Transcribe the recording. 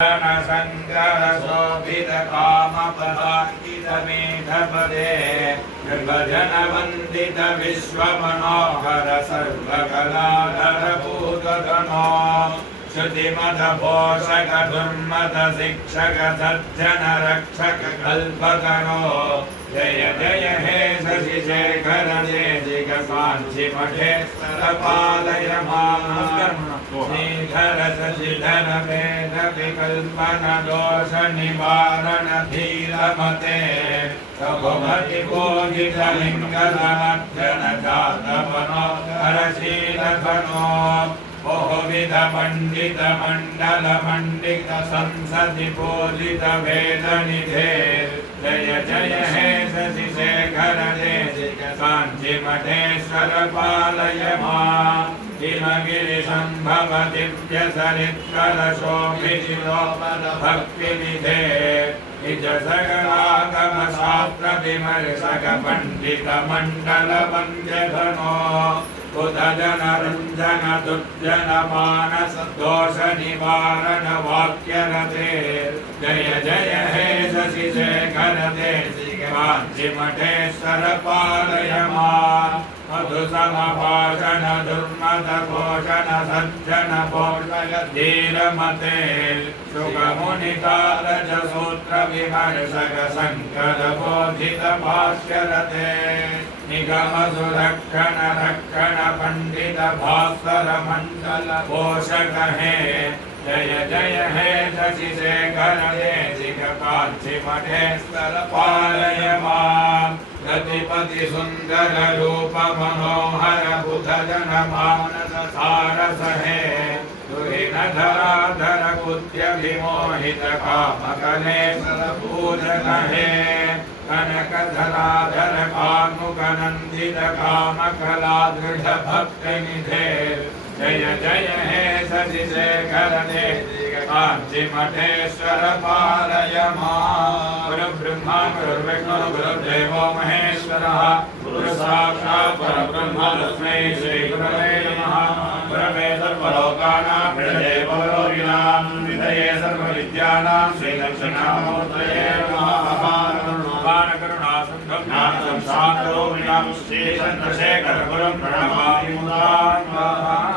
शोभितकामपदाङ्कितमेधपदे निर्भजनवन्दित विश्वमनोहर सर्वकलाधर भूतधनो श्रुतिमदपोषक दुर्मद शिक्षक सज्जन रक्षक कल्पतनो जय जय हे शशिशेखर देशिक काञ्ची मठेश्वर पालय मां श्रीधर शशिधर वेद विकल्पन दोष निवारण धीरमते रघुमति बोधित लिंगधनर्जन जातवनो हरशीलधनो बहुविध पंडित मंडल मंडित संसदि बोधित वेद निधे जय जय हे शशिशेखर देशिक काञ्ची मठेश्वर पालय मां हिमगिरि संभव दिव्य सरित्कर शोभितोपद भक्ति निधे निज सकलागम शास्त्र विमर्शक पंडित मंडल वन्द्यधनो उदजन रंजन दुर्जन मानस दोष निवारण वाक्य रते जय जय हे शशिशेखर देशिक काञ्ची मठेश्वर पालय मां मधु समभाषण दुर्मद घोषण सज्जन पोषय धीरमते सुखमुनितारज सूत्र विमर्शक शंकर बोधित भाष्य रते निगम सुरक्षण रक्षण पंडित भास्कर मंडल पोषक है जय जय हे शशिशेखर देशिक काञ्ची मठेश्वर पालय मां गतिपति सुंदर रूप मनोहर बुधजन मानस सारस है दुहिन धराधर बुद्ध विमोहित काम कलेश्वर पूजन है कनक धराधर कामुक नंदित काम कला दृढ़ भक्त निधे जय जय हे शशिशेखर देशिक काञ्ची मठेश्वर पालय मां गुरुब्रह्मा गुरुर्विष्णु गुरुर्देवो महेश्वरः गुरु साक्षात् परब्रह्म तस्मै श्री गुरवे नमः गुरवे सर्वलोकानां विषये भवरोगिणां विधये सर्वविद्यानां श्रीदक्षिणामूर्तये नमः करुणासुन्दं शान्तरूपिणां श्री चन्द्रशेखर गुरुं प्रणमामि मुदान्वः